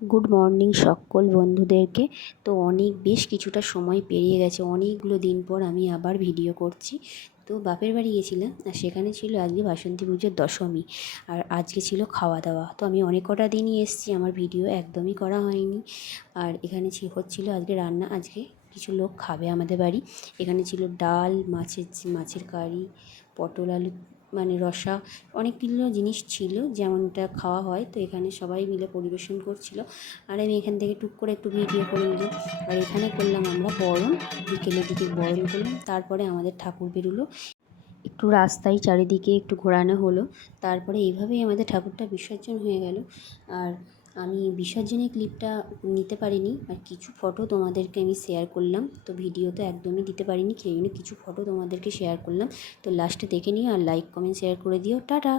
Good morning সকল বন্ধুদেরকে। তো বেশ কিছুটা সময় পেরিয়ে গেছে, অনেকগুলো দিন পর আমি আবার ভিডিও করছি। তো বাপের বাড়ি গেছিলাম, আর সেখানে ছিল আজকে বাসন্তী পুজোর দশমী, আর আজকে ছিল খাওয়া দাওয়া। তো আমি অনেক কটা দিনই এসেছি, আমার ভিডিও একদমই করা হয়নি। আর এখানে হচ্ছিল আজকে রান্না, আজকে কিছু লোক খাবে আমাদের বাড়ি। এখানে ছিল ডাল, মাছের কারি, পটল আলু মানে রসা, অনেকগুলো জিনিস ছিল যেমনটা খাওয়া হয়। তো এখানে সবাই মিলে পরিবেশন করছিল, আর আমি এখান থেকে টুক করে একটু ভিডিও করে নিলাম। আর এখানে করলাম আমরা বরণ, বিকেলের দিকে বরণ করলাম। তারপরে আমাদের ঠাকুর বেরোলো, একটু রাস্তায় চারিদিকে একটু ঘোরানো হলো। তারপরে এইভাবেই আমাদের ঠাকুরটা বিসর্জন হয়ে গেল। আর আমি বিসর্জনের ক্লিপটা নিতে পারিনি, আর কিছু ফটো তোমাদেরকে আমি শেয়ার করলাম। তো ভিডিও তো একদমই দিতে পারিনি, সেই জন্য কিছু ফটো তোমাদেরকে শেয়ার করলাম। তো লাস্টে দেখে নিও, আর লাইক কমেন্ট শেয়ার করে দিও। টাটা।